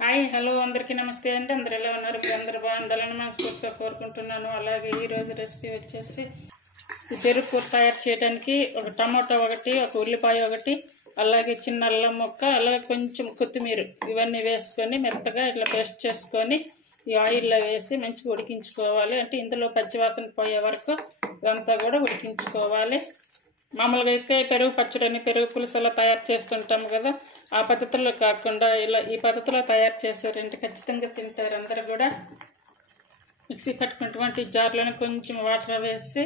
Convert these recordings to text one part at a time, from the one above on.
Hi hello అందరికీ నమస్తే అండి. అందరు ఎలా ఉన్నారు? మీరు అందరు బాగుండాలని మనస్ఫూర్తిగా కోరుకుంటున్నాను. అలాగే ఈరోజు రెసిపీ వచ్చేసి పెరుగు కూర తయారు చేయడానికి ఒక టమాటా ఒకటి, ఒక ఉల్లిపాయ ఒకటి, అలాగే చిన్న అల్లం ముక్క, అలాగే కొంచెం కొత్తిమీర ఇవన్నీ వేసుకొని మెత్తగా ఇట్లా పేస్ట్ చేసుకొని ఈ ఆయిల్లో వేసి మంచిగా ఉడికించుకోవాలి. అంటే ఇందులో పచ్చివాసన పోయే వరకు ఇదంతా కూడా ఉడికించుకోవాలి. మామూలుగా అయితే పెరుగు పచ్చడిని, పెరుగు పులుసు అలా తయారు చేస్తుంటాము కదా, ఆ పద్ధతిలో కాకుండా ఇలా ఈ పద్ధతిలో తయారు చేశారంటే ఖచ్చితంగా తింటారు అందరు కూడా. మిక్సీ పట్టుకున్నటువంటి జార్లోనే కొంచెం వాటర్ వేసి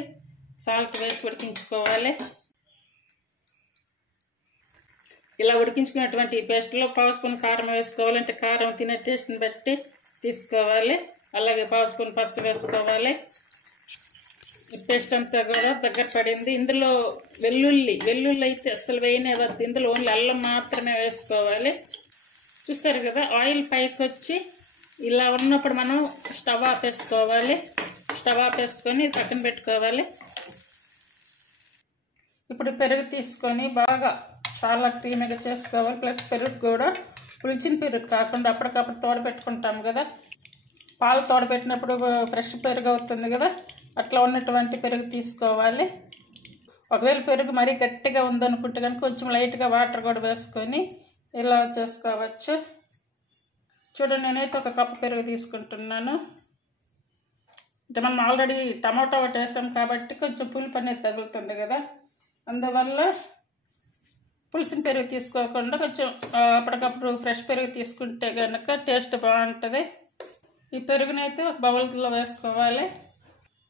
సాల్ట్ వేసి ఉడికించుకోవాలి. ఇలా ఉడికించుకున్నటువంటి పేస్ట్లో పావు స్పూన్ కారం వేసుకోవాలి. అంటే కారం తినే టేస్ట్ని బట్టి తీసుకోవాలి. అలాగే పావు స్పూన్ పసుపు వేసుకోవాలి. పేస్ట్ అంతా కూడా దగ్గర పడింది. ఇందులో వెల్లుల్లి అయితే అస్సలు వేయనివ్వద్దు. ఇందులో ఓన్లీ అల్లం మాత్రమే వేసుకోవాలి. చూసారు కదా, ఆయిల్ పైకి వచ్చి ఇలా ఉన్నప్పుడు మనం స్టవ్ ఆపేసుకోవాలి. స్టవ్ ఆపేసుకొని పక్కన పెట్టుకోవాలి. ఇప్పుడు పెరుగు తీసుకొని బాగా చాలా క్రీమీగా చేసుకోవాలి. ప్లస్ పెరుగు కూడా పులిచిన పెరుగు కాకుండా అప్పటికప్పుడు తోడపెట్టుకుంటాం కదా, పాలు తోడపెట్టినప్పుడు ఫ్రెష్ పెరుగు అవుతుంది కదా, అట్లా ఉన్నటువంటి పెరుగు తీసుకోవాలి. ఒకవేళ పెరుగు మరీ గట్టిగా ఉందనుకుంటే కనుక కొంచెం లైట్గా వాటర్ కూడా వేసుకొని ఇలా చేసుకోవచ్చు. చూడండి, నేనైతే ఒక కప్పు పెరుగు తీసుకుంటున్నాను. అంటే మనం ఆల్రెడీ టమాటా ఒకటి వేసాం కాబట్టి కొంచెం పులుపు అనేది తగులుతుంది కదా, అందువల్ల పులిసిన పెరుగు తీసుకోకుండా కొంచెం అప్పటికప్పుడు ఫ్రెష్ పెరుగు తీసుకుంటే కనుక టేస్ట్ బాగుంటుంది. ఈ పెరుగునైతే ఒక బౌల్లో వేసుకోవాలి.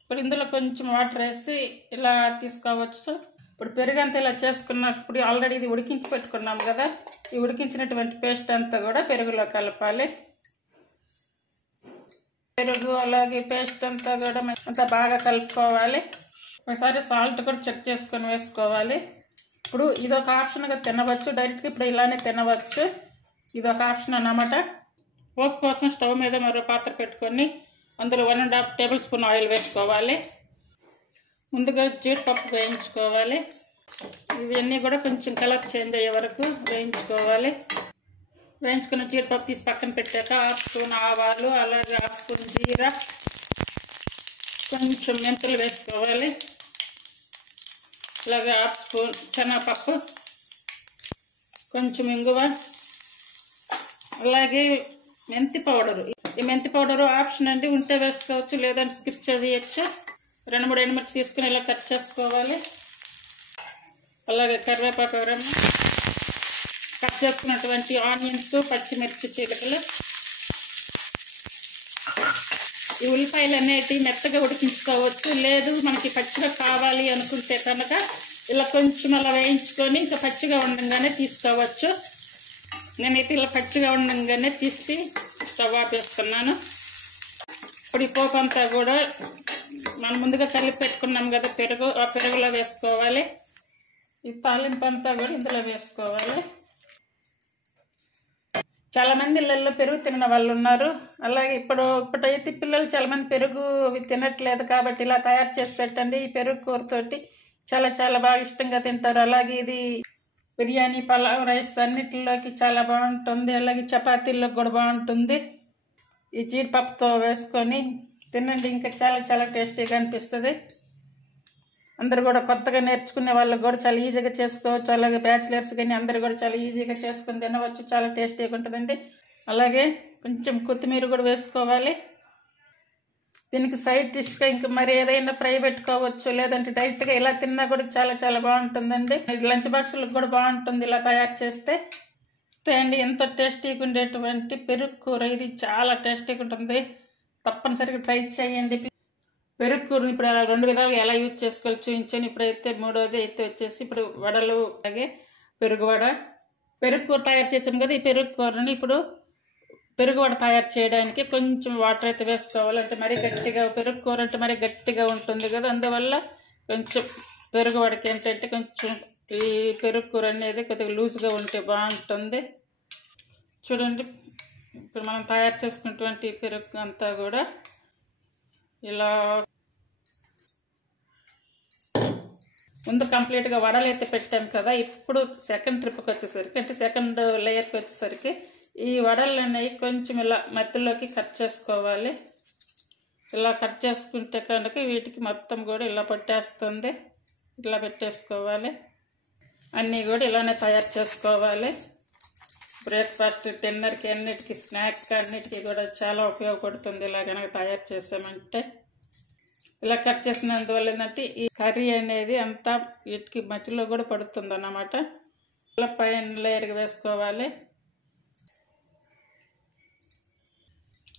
ఇప్పుడు ఇందులో కొంచెం వాటర్ వేసి ఇలా తీసుకోవచ్చు. ఇప్పుడు పెరుగు అంతా ఇలా చేసుకున్నప్పుడు ఆల్రెడీ ఇది ఉడికించి పెట్టుకున్నాం కదా, ఈ ఉడికించినటువంటి పేస్ట్ అంతా కూడా పెరుగులో కలపాలి. పెరుగు అలాగే పేస్ట్ అంతా కూడా అంతా బాగా కలుపుకోవాలి. ఒకసారి సాల్ట్ కూడా చెక్ చేసుకొని వేసుకోవాలి. ఇప్పుడు ఇది ఒక ఆప్షన్గా తినవచ్చు, డైరెక్ట్గా ఇప్పుడు ఇలానే తినవచ్చు. ఇది ఒక ఆప్షన్ అన్నమాట. పోపు కోసం స్టవ్ మీద మరో పాత్ర పెట్టుకొని అందులో 1.5 టేబుల్ స్పూన్ ఆయిల్ వేసుకోవాలి. ముందుగా జీడిపప్పు వేయించుకోవాలి. ఇవన్నీ కూడా కొంచెం కలర్ చేంజ్ అయ్యే వరకు వేయించుకోవాలి. వేయించుకున్న జీడిపప్పు తీసి పక్కన పెట్టాక 1/2 స్పూన్ ఆవాలు, అలాగే 1/2 స్పూన్ జీరా, కొంచెం మెంతులు వేసుకోవాలి. అలాగే 1/2 స్పూన్ శనగపప్పు, కొంచెం ఇంగువ, అలాగే మెంతి పౌడరు. ఈ మెంతి పౌడరు ఆప్షన్ అండి, ఉంటే వేసుకోవచ్చు, లేదంటే స్కిప్ చేయవచ్చు. 2-3 ఎండుమిర్చి తీసుకుని ఇలా కట్ చేసుకోవాలి. అలాగే కరివేపాకు, కట్ చేసుకున్నటువంటి ఆనియన్స్, పచ్చిమిర్చి చీలికలు. ఈ ఉల్లిపాయలు అనేవి మెత్తగా ఉడికించుకోవచ్చు, లేదు మనకి పచ్చిగా కావాలి అనుకుంటే కనుక ఇలా కొంచెం అలా వేయించుకొని ఇంకా పచ్చిగా ఉండగానే తీసుకోవచ్చు. నేనైతే ఇలా పచ్చిగా ఉండగానే తీసి స్టవ్ ఆపేస్తున్నాను. ఇప్పుడు ఈ పోపు అంతా కూడా మనం ముందుగా కలిపి పెట్టుకున్నాం కదా పెరుగు, ఆ పెరుగులో వేసుకోవాలి. ఈ తాలింపు అంతా కూడా ఇందులో వేసుకోవాలి. చాలా మంది ఇళ్ళల్లో పెరుగు తిన్న వాళ్ళు ఉన్నారు. అలాగే ఇప్పుడైతే పిల్లలు చాలా మంది పెరుగు తినట్లేదు కాబట్టి ఇలా తయారు చేసి పెట్టండి. ఈ పెరుగు కూరతోటి చాలా చాలా బాగా ఇష్టంగా తింటారు. అలాగే ఇది బిర్యానీ, పలావ్, రైస్ అన్నిటిలోకి చాలా బాగుంటుంది. అలాగే చపాతీల్లోకి కూడా బాగుంటుంది. ఈ జీడిపప్పుతో వేసుకొని తినండి, ఇంకా చాలా చాలా టేస్టీగా అనిపిస్తుంది. అందరు కూడా కొత్తగా నేర్చుకునే వాళ్ళకి కూడా చాలా ఈజీగా చేసుకోవచ్చు. అలాగే బ్యాచిలర్స్ కానీ అందరు కూడా చాలా ఈజీగా చేసుకొని తినవచ్చు, చాలా టేస్టీగా ఉంటుందండి. అలాగే కొంచెం కొత్తిమీర కూడా వేసుకోవాలి. దీనికి సైడ్ డిష్గా ఇంకా మరి ఏదైనా ఫ్రై పెట్టుకోవచ్చు, లేదంటే డైరెక్ట్గా ఇలా తిన్నా కూడా చాలా చాలా బాగుంటుందండి. లంచ్ బాక్సులకు కూడా బాగుంటుంది ఇలా తయారు చేస్తే. అండి, ఎంతో టేస్టీగా ఉండేటువంటి పెరుగు కూర ఇది, చాలా టేస్టీగా ఉంటుంది. తప్పనిసరిగా ట్రై చేయండి. పెరుగు కూరని ఇప్పుడు 2 విధాలుగా ఎలా యూజ్ చేసుకోవాలి చూపించాను. ఇప్పుడైతే 3వది అయితే వచ్చేసి ఇప్పుడు వడలు, అలాగే పెరుగు వడ. పెరుగు కూర తయారు చేసాం కదా, ఈ పెరుగు కూరని ఇప్పుడు పెరుగు వడ తయారు చేయడానికి కొంచెం వాటర్ అయితే వేసుకోవాలి. అంటే మరీ గట్టిగా, పెరుగు కూర అంటే మరీ గట్టిగా ఉంటుంది కదా, అందువల్ల కొంచెం పెరుగు వడకి ఏంటంటే కొంచెం ఈ పెరుగు కూర అనేది కొద్దిగా లూజ్గా ఉంటే బాగుంటుంది. చూడండి, ఇప్పుడు మనం తయారు చేసుకున్నటువంటి పెరుగు అంతా కూడా ఇలా ముందు కంప్లీట్గా వడలు అయితే పెట్టాం కదా, ఇప్పుడు సెకండ్ ట్రిప్కి వచ్చేసరికి, అంటే సెకండ్ లేయర్కి వచ్చేసరికి ఈ వడలు అనేవి కొంచెం ఇలా మధ్యలోకి కట్ చేసుకోవాలి. ఇలా కట్ చేసుకుంటే కనుక వీటికి మొత్తం కూడా ఇలా పట్టేస్తుంది. ఇలా పెట్టేసుకోవాలి. అన్నీ కూడా ఇలానే తయారు చేసుకోవాలి. బ్రేక్ఫాస్ట్, డిన్నర్కి, అన్నిటికీ, స్నాక్ అన్నిటికీ కూడా చాలా ఉపయోగపడుతుంది ఇలా కనుక తయారు చేసామంటే. ఇలా కట్ చేసినందువల్ల ఏంటంటే ఈ కర్రీ అనేది అంతా వీటికి మధ్యలో కూడా పడుతుంది అన్నమాట. ఇలా పైన లేయర్గా వేసుకోవాలి.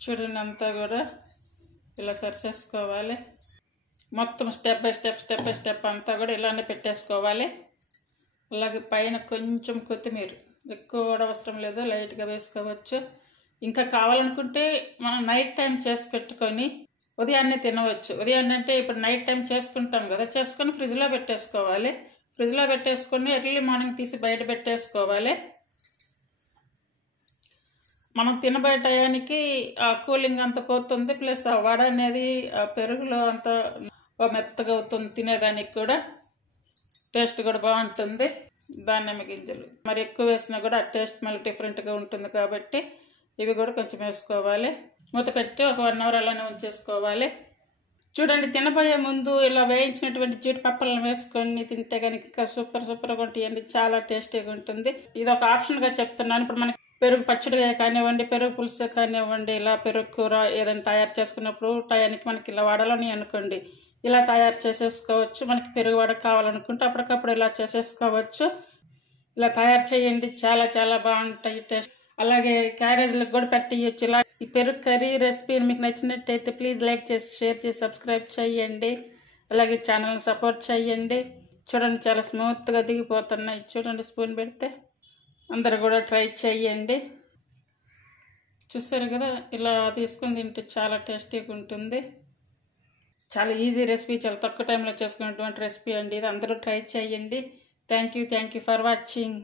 చూడండి, అంతా కూడా ఇలా సరి చేసుకోవాలి. మొత్తం స్టెప్ బై స్టెప్ అంతా కూడా ఇలానే పెట్టేసుకోవాలి. అలాగే పైన కొంచెం కొత్తిమీర, ఎక్కువ కూడా అవసరం లేదు, లైట్గా వేసుకోవచ్చు. ఇంకా కావాలనుకుంటే మనం నైట్ టైం చేసి పెట్టుకొని ఉదయాన్నే తినవచ్చు. ఉదయాన్నే అంటే ఇప్పుడు నైట్ టైం చేసుకుంటాం కదా, చేసుకొని ఫ్రిడ్జ్లో పెట్టేసుకోవాలి. ఫ్రిడ్జ్లో పెట్టేసుకొని ఎర్లీ మార్నింగ్ తీసి బయట పెట్టేసుకోవాలి. మనం తినబోయే టయానికి ఆ కూలింగ్ అంత పోతుంది, ప్లస్ ఆ వడ అనేది ఆ పెరుగులో అంత మెత్తగా అవుతుంది. తినేదానికి కూడా టేస్ట్ కూడా బాగుంటుంది. దానిమ్మ గింజలు మరి ఎక్కువ వేసినా కూడా ఆ టేస్ట్ మళ్ళీ డిఫరెంట్గా ఉంటుంది కాబట్టి ఇవి కూడా కొంచెం వేసుకోవాలి. మూత పెట్టి ఒక 1 అవర్ అలానే ఉంచేసుకోవాలి. చూడండి, తినబోయే ముందు ఇలా వేయించినటువంటి జీడిపప్పులను వేసుకొని తింటే కనుక సూపర్గా ఉంటాయండి. చాలా టేస్టీగా ఉంటుంది. ఇది ఒక ఆప్షన్గా చెప్తున్నాను. ఇప్పుడు మనకి పెరుగు పచ్చడిగా కానివ్వండి, పెరుగు పులుసు కానివ్వండి, ఇలా పెరుగు కూర ఏదైనా తయారు చేసుకున్నప్పుడు టయానికి మనకి ఇలా వడలని అనుకోండి, ఇలా తయారు చేసేసుకోవచ్చు. మనకి పెరుగు వడ కావాలనుకుంటే అప్పటికప్పుడు ఇలా చేసేసుకోవచ్చు. ఇలా తయారు చేయండి, చాలా బాగుంటాయి టేస్ట్. అలాగే క్యారేజ్లకు కూడా పెట్టేయచ్చు. ఇలా ఈ పెరుగు కర్రీ రెసిపీ మీకు నచ్చినట్టయితే ప్లీజ్ లైక్ చేసి, షేర్ చేసి, సబ్స్క్రైబ్ చేయండి. అలాగే ఛానల్ని సపోర్ట్ చేయండి. చూడండి, చాలా స్మూత్గా దిగిపోతున్నాయి. చూడండి, స్పూన్ పెడితే అందరు కూడా ట్రై చేయండి. చూసారు కదా, ఇలా తీసుకొని తింటే చాలా టేస్టీగా ఉంటుంది. చాలా ఈజీ రెసిపీ, చాలా తక్కువ టైంలో చేసుకునేటువంటి రెసిపీ అండి ఇది. అందరూ ట్రై చేయండి. Thank you for watching.